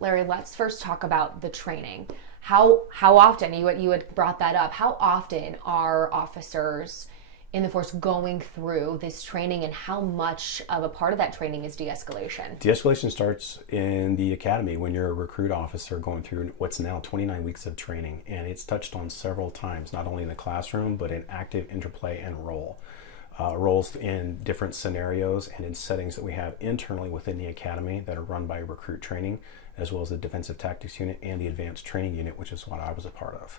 Larry, let's first talk about the training. How often, you had brought that up, how often are officers in the force going through this training, and how much of a part of that training is de-escalation? De-escalation starts in the academy when you're a recruit officer going through what's now 29 weeks of training, and it's touched on several times, not only in the classroom, but in active interplay and roles in different scenarios and in settings that we have internally within the academy that are run by recruit training, as well as the defensive tactics unit and the advanced training unit, which is what I was a part of.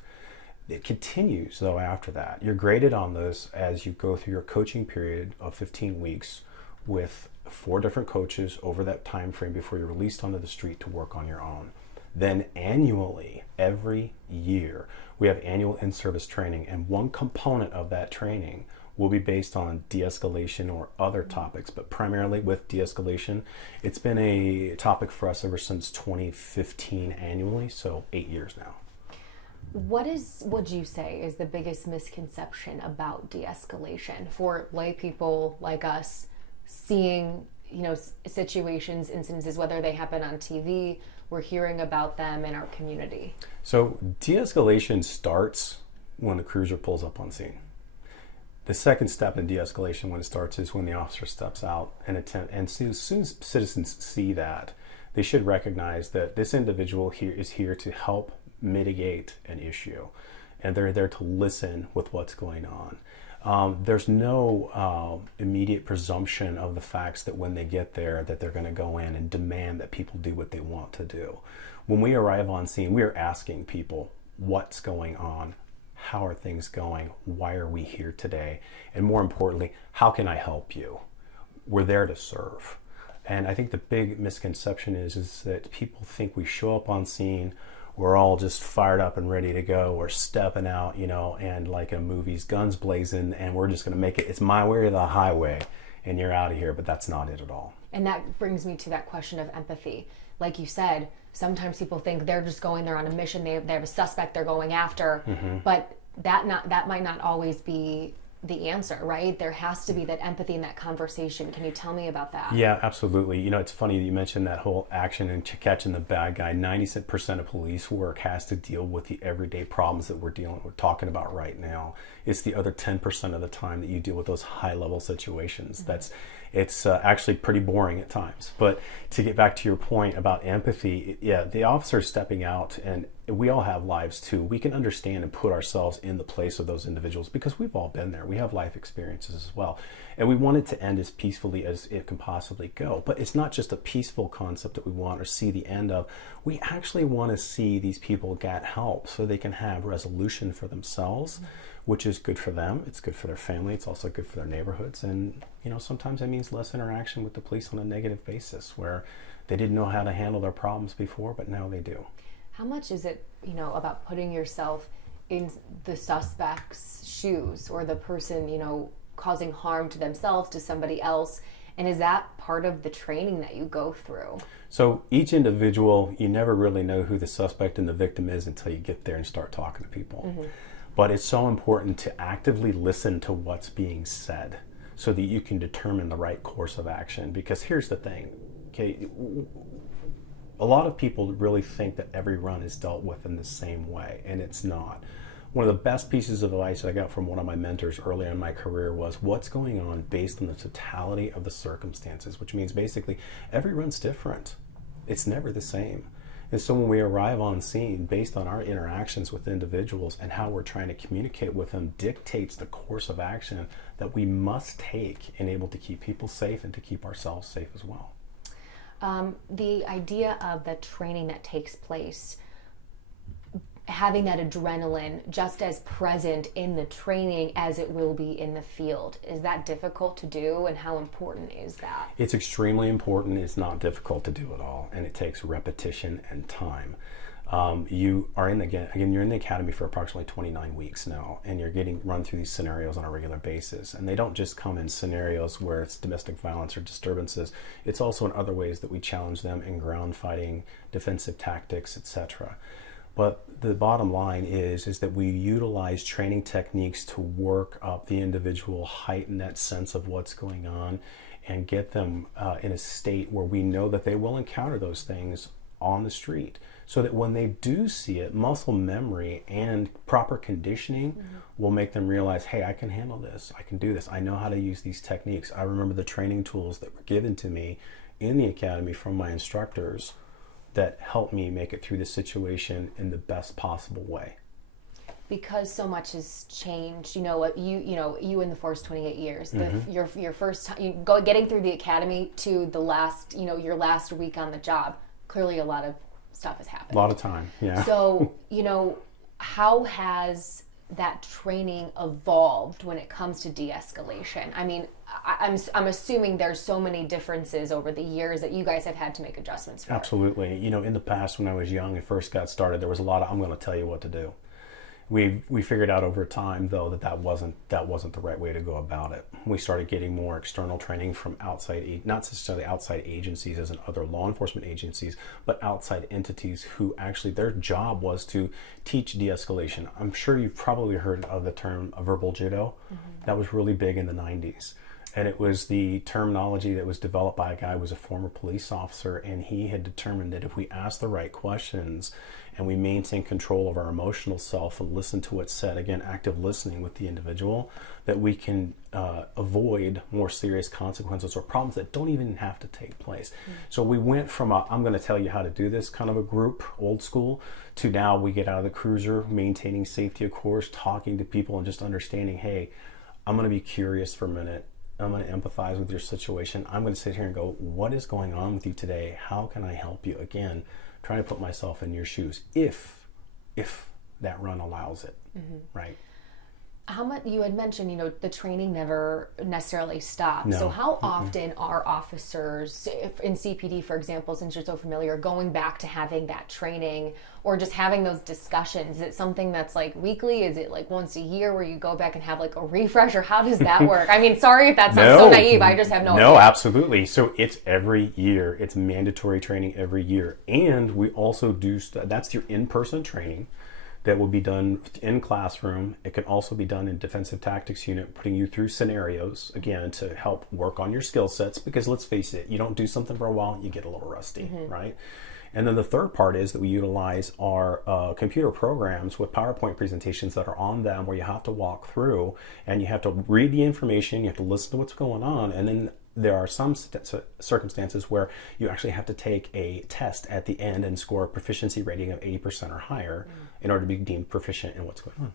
It continues though after that. You're graded on those as you go through your coaching period of 15 weeks with 4 different coaches over that time frame before you're released onto the street to work on your own. Then annually, every year, we have annual in-service training, and one component of that training will be based on de-escalation or other topics, but primarily with de-escalation. It's been a topic for us ever since 2015 annually, so 8 years now. What would you say is the biggest misconception about de-escalation for lay people like us, seeing situations, instances, whether they happen on TV, we're hearing about them in our community? So de-escalation starts when the cruiser pulls up on scene. The second step in de-escalation when it starts is when the officer steps out and as soon as citizens see that, they should recognize that this individual here is here to help mitigate an issue, and they're there to listen with what's going on. There's no immediate presumption of the facts that when they get there that they're going to go in and demand that people do what they want to do. When we arrive on scene, we are asking people what's going on, how are things going, why are we here today, and more importantly, how can I help you? We're there to serve. And I think the big misconception is that people think we show up on scene, we're all just fired up and ready to go. We're stepping out, and like a movie's guns blazing, and we're just going to make it. It's my way or the highway, and you're out of here. But that's not it at all. And that brings me to that question of empathy. Like you said, sometimes people think they're just going there on a mission. They have a suspect they're going after, but that might not always be the answer, right? There has to be that empathy in that conversation. Can you tell me about that? Yeah, absolutely. It's funny that you mentioned that whole action and catching the bad guy. 90% of police work has to deal with the everyday problems that we're talking about right now. It's the other 10% of the time that you deal with those high-level situations. It's actually pretty boring at times. But to get back to your point about empathy, yeah, the officer stepping out, and we all have lives too. We can understand and put ourselves in the place of those individuals because we've all been there. We have life experiences as well. And we want it to end as peacefully as it can possibly go. But it's not just a peaceful concept that we want or see the end of. We actually want to see these people get help so they can have resolution for themselves, which is good for them. It's good for their family. It's also good for their neighborhoods. And, sometimes that means less interaction with the police on a negative basis where they didn't know how to handle their problems before, but now they do. How much is it, about putting yourself in the suspect's shoes or the person, causing harm to themselves, to somebody else? And is that part of the training that you go through? So each individual, you never really know who the suspect and the victim is until you get there and start talking to people. But it's so important to actively listen to what's being said so that you can determine the right course of action. Because here's the thing, okay? A lot of people really think that every run is dealt with in the same way, and it's not. One of the best pieces of advice I got from one of my mentors early in my career was what's going on based on the totality of the circumstances, which means basically every run's different. It's never the same. And so when we arrive on scene, based on our interactions with individuals and how we're trying to communicate with them dictates the course of action that we must take in able to keep people safe and to keep ourselves safe as well. The idea of the training that takes place, having that adrenaline just as present in the training as it will be in the field, is that difficult to do, and how important is that? It's extremely important. It's not difficult to do at all, and it takes repetition and time. You are you're in the academy for approximately 29 weeks now, and you're getting run through these scenarios on a regular basis. And they don't just come in scenarios where it's domestic violence or disturbances. It's also in other ways that we challenge them in ground fighting, defensive tactics, etc. But the bottom line is that we utilize training techniques to work up the individual, heighten that sense of what's going on, and get them in a state where we know that they will encounter those things on the street, so that when they do see it, muscle memory and proper conditioning will make them realize, hey, I can handle this, I can do this, I know how to use these techniques. I remember the training tools that were given to me in the academy from my instructors that helped me make it through the situation in the best possible way. Because so much has changed, you in the force 28 years, your first time, getting through the academy to the last, your last week on the job, clearly a lot of stuff has happened. A lot of time, yeah. So, how has that training evolved when it comes to de-escalation? I mean, I'm assuming there's so many differences over the years that you guys have had to make adjustments for. Absolutely. In the past when I was young and first got started, there was a lot of, I'm going to tell you what to do. We figured out over time, though, that wasn't the right way to go about it. We started getting more external training from outside, not necessarily outside agencies as in other law enforcement agencies, but outside entities who actually their job was to teach de-escalation. I'm sure you've probably heard of the term verbal judo. That was really big in the 90s. And it was the terminology that was developed by a guy who was a former police officer, and he had determined that if we ask the right questions and we maintain control of our emotional self and listen to what's said, again, active listening with the individual, that we can avoid more serious consequences or problems that don't even have to take place. So we went from I'm going to tell you how to do this kind of a group, old school, to now we get out of the cruiser, maintaining safety, of course, talking to people and just understanding, hey, I'm going to be curious for a minute. I'm going to empathize with your situation. I'm going to sit here and go, what is going on with you today? How can I help you? Again, trying to put myself in your shoes if that run allows it, right? How much you had mentioned, the training never necessarily stops. No. So how often are officers in CPD, for example, since you're so familiar, going back to having that training or just having those discussions? Is it something that's like weekly? Is it like once a year where you go back and have like a refresh, or how does that work? I mean, sorry if that sounds so naive. I just have no idea. No, absolutely. So it's every year. It's mandatory training every year. And we also do, that's your in-person training that will be done in classroom. It can also be done in defensive tactics unit, putting you through scenarios, again, to help work on your skill sets, because let's face it, you don't do something for a while, you get a little rusty, right? And then the third part is that we utilize our computer programs with PowerPoint presentations that are on them, where you have to walk through and you have to read the information, you have to listen to what's going on, and then there are some circumstances where you actually have to take a test at the end and score a proficiency rating of 80% or higher in order to be deemed proficient in what's going on.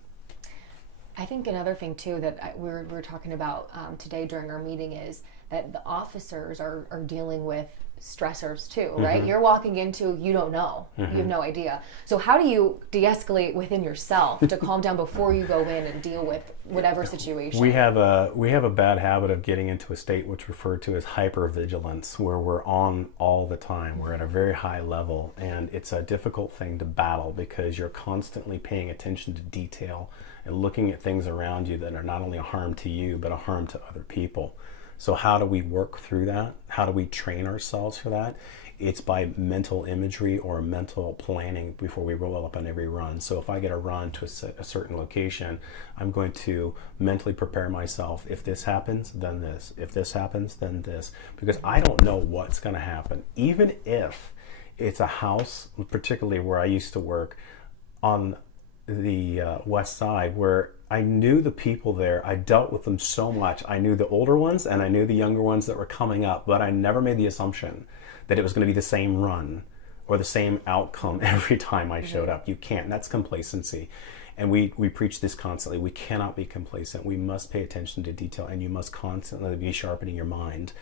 I think another thing too that we're talking about today during our meeting is that the officers are dealing with stressors too, right? You're walking into, you don't know, you have no idea. So how do you de-escalate within yourself to calm down before you go in and deal with whatever situation? We have a bad habit of getting into a state which referred to as hypervigilance, where we're on all the time. We're at a very high level, and it's a difficult thing to battle because you're constantly paying attention to detail and looking at things around you that are not only a harm to you, but a harm to other people. So how do we work through that? How do we train ourselves for that? It's by mental imagery or mental planning before we roll up on every run. So if I get a run to a certain location, I'm going to mentally prepare myself. If this happens, then this. If this happens, then this. Because I don't know what's going to happen. Even if it's a house, particularly where I used to work on the west side, where I knew the people there. I dealt with them so much. I knew the older ones and I knew the younger ones that were coming up, but I never made the assumption that it was going to be the same run or the same outcome every time I showed up. You can't. That's complacency. And we preach this constantly. We cannot be complacent. We must pay attention to detail, and you must constantly be sharpening your mind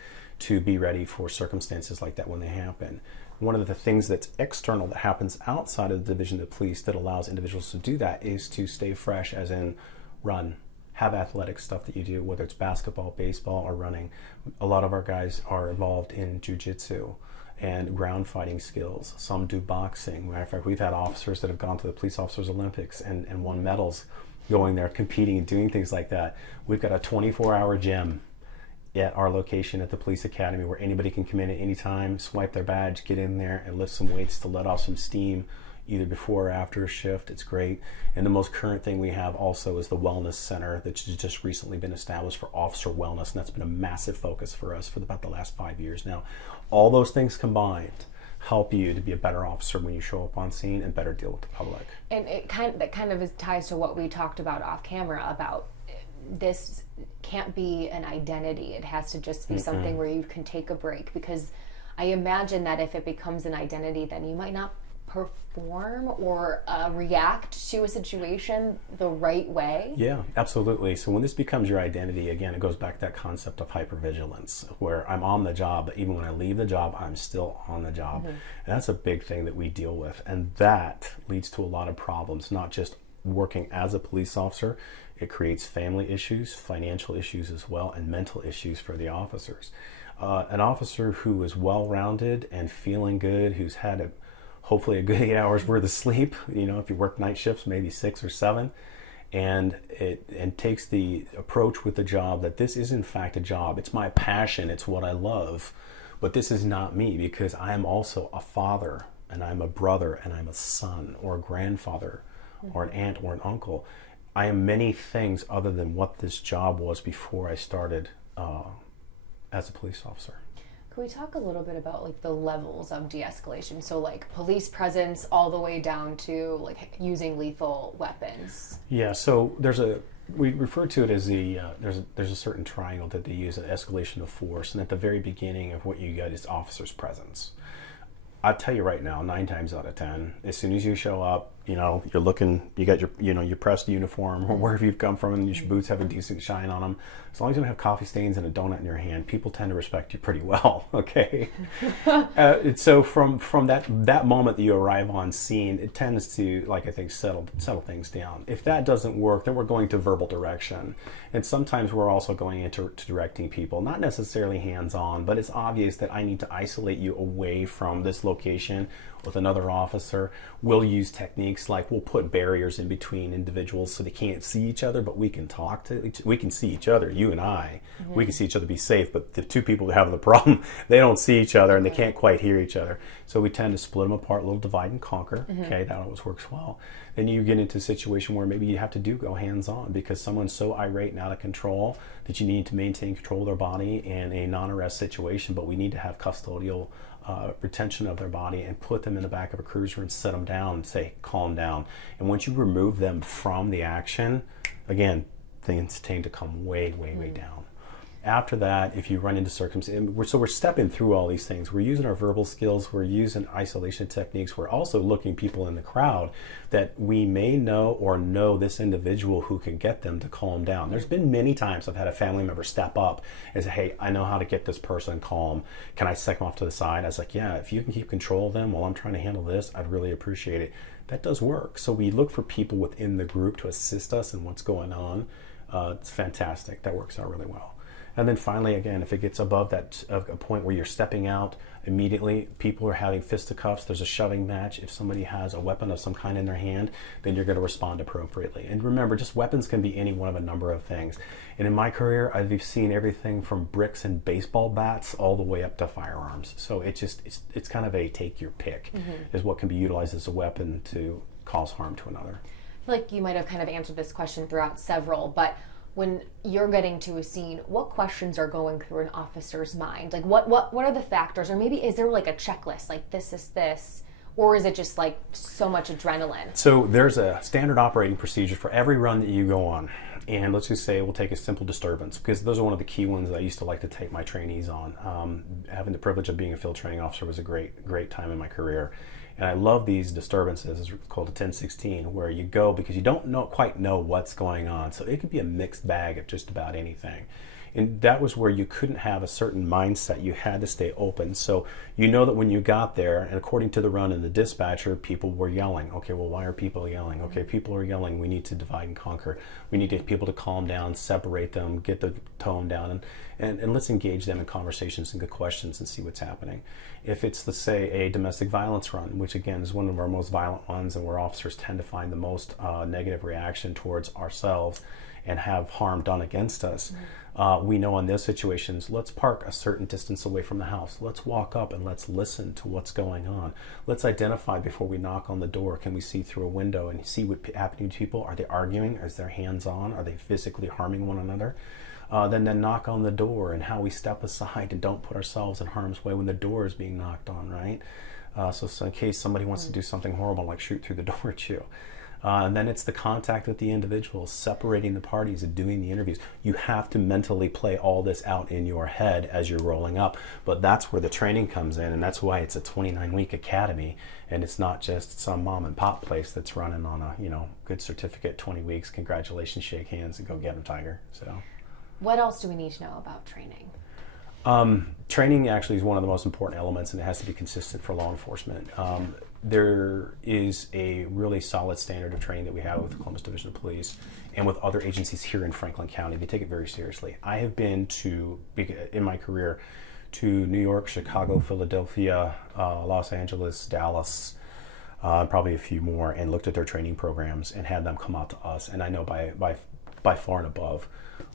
to be ready for circumstances like that when they happen. One of the things that's external that happens outside of the division of police that allows individuals to do that is to stay fresh, as in run, have athletic stuff that you do, whether it's basketball, baseball, or running. A lot of our guys are involved in jiu-jitsu and ground fighting skills. Some do boxing. Matter of fact, we've had officers that have gone to the Police Officers Olympics and won medals going there, competing and doing things like that. We've got a 24-hour gym at our location at the Police Academy where anybody can come in at any time, swipe their badge, get in there and lift some weights to let off some steam, either before or after a shift. It's great. And the most current thing we have also is the Wellness Center that's just recently been established for officer wellness, and that's been a massive focus for us for about the last 5 years now. All those things combined help you to be a better officer when you show up on scene and better deal with the public. And that kind of ties to what we talked about off camera about this can't be an identity. It has to just be something where you can take a break, because I imagine that if it becomes an identity, then you might not perform or react to a situation the right way. Yeah, absolutely. So when this becomes your identity, again, it goes back to that concept of hypervigilance, where I'm on the job, but even when I leave the job, I'm still on the job. And that's a big thing that we deal with. And that leads to a lot of problems, not just working as a police officer. It creates family issues, financial issues as well, and mental issues for the officers. An officer who is well-rounded and feeling good, who's had hopefully a good 8 hours worth of sleep, if you work night shifts, maybe 6 or 7, and takes the approach with the job that this is in fact a job. It's my passion, it's what I love, but this is not me, because I am also a father, and I'm a brother, and I'm a son, or a grandfather, or an aunt, or an uncle. I am many things other than what this job was before I started as a police officer. Can we talk a little bit about like the levels of de-escalation? So like police presence all the way down to like using lethal weapons. Yeah, so we refer to it as there's a certain triangle that they use, an escalation of force, and at the very beginning of what you get is officer's presence. I'll tell you right now, 9 times out of 10, as soon as you show up, you're looking, you got your pressed uniform or wherever you've come from, and your boots have a decent shine on them. As long as you don't have coffee stains and a donut in your hand, people tend to respect you pretty well, okay? So from that moment that you arrive on scene, it tends to, like I think, settle things down. If that doesn't work, then we're going to verbal direction. And sometimes we're also going into directing people, not necessarily hands-on, but it's obvious that I need to isolate you away from this location with another officer. We'll use techniques like we'll put barriers in between individuals so they can't see each other, but we can we can see each other, you and I. We can see each other, be safe, but the two people that have the problem, they don't see each other and they can't quite hear each other. So we tend to split them apart, a little divide and conquer. Okay, that always works well. Then you get into a situation where maybe you have to go hands-on because someone's so irate and out of control that you need to maintain control of their body in a non-arrest situation, but we need to have custodial retention of their body and put them in the back of a cruiser and set them down and say, calm down. And once you remove them from the action, again, things tend to come way down. After that, if you run into circumstances, so we're stepping through all these things. We're using our verbal skills, we're using isolation techniques, we're also looking people in the crowd that we may know this individual who can get them to calm down. There's been many times I've had a family member step up and say, hey, I know how to get this person calm. Can I set them off to the side? I was like, yeah, if you can keep control of them while I'm trying to handle this, I'd really appreciate it. That does work. So we look for people within the group to assist us in what's going on. It's fantastic. That works out really well. And then finally, again, if it gets above that a point where you're stepping out immediately, people are having fisticuffs, there's a shoving match. If somebody has a weapon of some kind in their hand, then you're going to respond appropriately. And remember, just weapons can be any one of a number of things. And in my career, I've seen everything from bricks and baseball bats all the way up to firearms. So it's kind of a take your pick is what can be utilized as a weapon to cause harm to another. I feel like you might have kind of answered this question throughout several, but when you're getting to a scene, what questions are going through an officer's mind? Like what are the factors? Or maybe is there like a checklist, like this is this? Or is it just like so much adrenaline? So there's a standard operating procedure for every run that you go on. And let's just say we'll take a simple disturbance, because those are one of the key ones that I used to like to take my trainees on. Having the privilege of being a field training officer was a great time in my career. And I love these disturbances. It's called a 1016, where you go because you don't quite know what's going on. So it could be a mixed bag of just about anything. And that was where you couldn't have a certain mindset. You had to stay open. So you know that when you got there, and according to the run and the dispatcher, people were yelling. Okay, well, why are people yelling? Okay, people are yelling. We need to divide and conquer. We need to get people to calm down, separate them, get the tone down, and let's engage them in conversations and good questions and see what's happening. If it's, let's say, a domestic violence run, which again is one of our most violent ones and where officers tend to find the most negative reaction towards ourselves and have harm done against us, we know in those situations, let's park a certain distance away from the house. Let's walk up and let's listen to what's going on. Let's identify before we knock on the door. Can we see through a window and see what's happening to people? Are they arguing? Is their hands on? Are they physically harming one another? Then knock on the door, and how we step aside and don't put ourselves in harm's way when the door is being knocked on, right? So in case somebody wants to do something horrible, like shoot through the door at you. And then it's the contact with the individuals, separating the parties and doing the interviews. You have to mentally play all this out in your head as you're rolling up. But that's where the training comes in, and that's why it's a 29-week academy, and it's not just some mom and pop place that's running on a good certificate, 20 weeks, congratulations, shake hands, and go get them, Tiger. So, what else do we need to know about training? Training actually is one of the most important elements, and it has to be consistent for law enforcement. There is a really solid standard of training that we have with the Columbus Division of Police and with other agencies here in Franklin County. They take it very seriously. I have been in my career, to New York, Chicago, Philadelphia, Los Angeles, Dallas, probably a few more, and looked at their training programs and had them come out to us. And I know by far and above,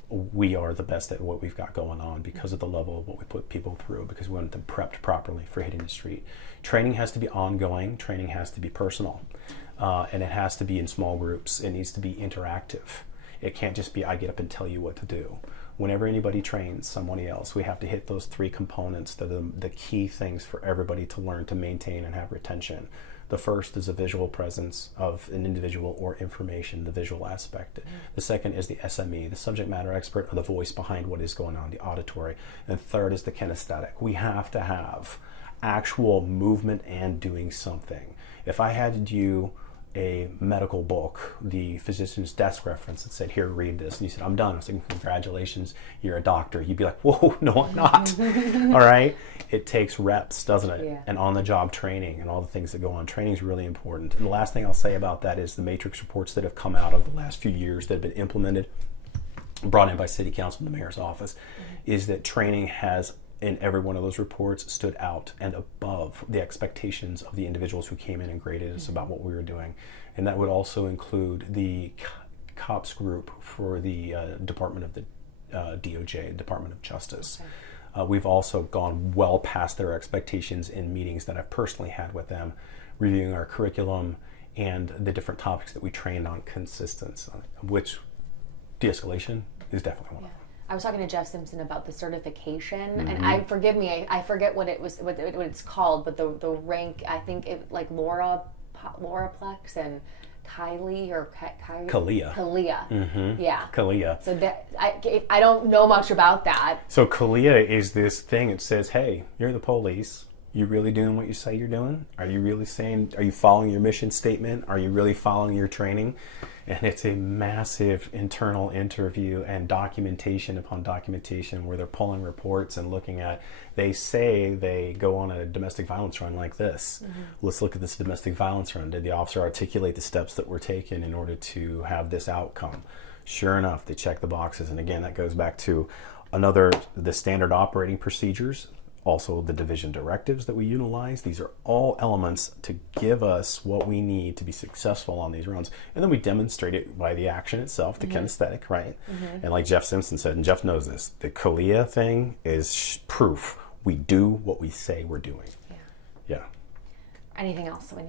we are the best at what we've got going on because of the level of what we put people through, because we want them prepped properly for hitting the street. Training has to be ongoing. Training has to be personal. And it has to be in small groups. It needs to be interactive. It can't just be, I get up and tell you what to do. Whenever anybody trains somebody else, we have to hit those three components that are the key things for everybody to learn to maintain and have retention. The first is a visual presence of an individual or information, the visual aspect. The second is the SME, the subject matter expert, or the voice behind what is going on, the auditory. And third is the kinesthetic. We have to have actual movement and doing something. If I handed you a medical book, the physician's desk reference, that said, here, read this, and you said, I'm done. I was like, congratulations, you're a doctor. You'd be like, whoa, no, I'm not. All right? It takes reps, doesn't it? Yeah. And on-the-job training and all the things that go on. Training is really important. And the last thing I'll say about that is the matrix reports that have come out over the last few years that have been implemented, brought in by City Council and the Mayor's office, is that training has, in every one of those reports, stood out and above the expectations of the individuals who came in and graded us about what we were doing. And that would also include the COPS group for the Department of the DOJ, Department of Justice. Okay. We've also gone well past their expectations in meetings that I've personally had with them, reviewing our curriculum and the different topics that we trained on consistence, which de-escalation is definitely one of them. I was talking to Jeff Simpson about the certification, and forgive me, I forget what it's called, but the rank, I think it like Lauraplex and Kylie or Kalia. Kalia. Yeah. Kalia. So that I don't know much about that. So Kalia is this thing that says, hey, you're the police. You really doing what you say you're doing? Are you following your mission statement? Are you really following your training? And it's a massive internal interview and documentation upon documentation where they're pulling reports and looking at, they say they go on a domestic violence run like this. Let's look at this domestic violence run. Did the officer articulate the steps that were taken in order to have this outcome? Sure enough, they check the boxes. And again, that goes back to the standard operating procedures, also the division directives that we utilize. These are all elements to give us what we need to be successful on these runs. And then we demonstrate it by the action itself, the kinesthetic, right? And like Jeff Simpson said, and Jeff knows this, the Kalia thing is proof we do what we say we're doing. Yeah. Anything else that we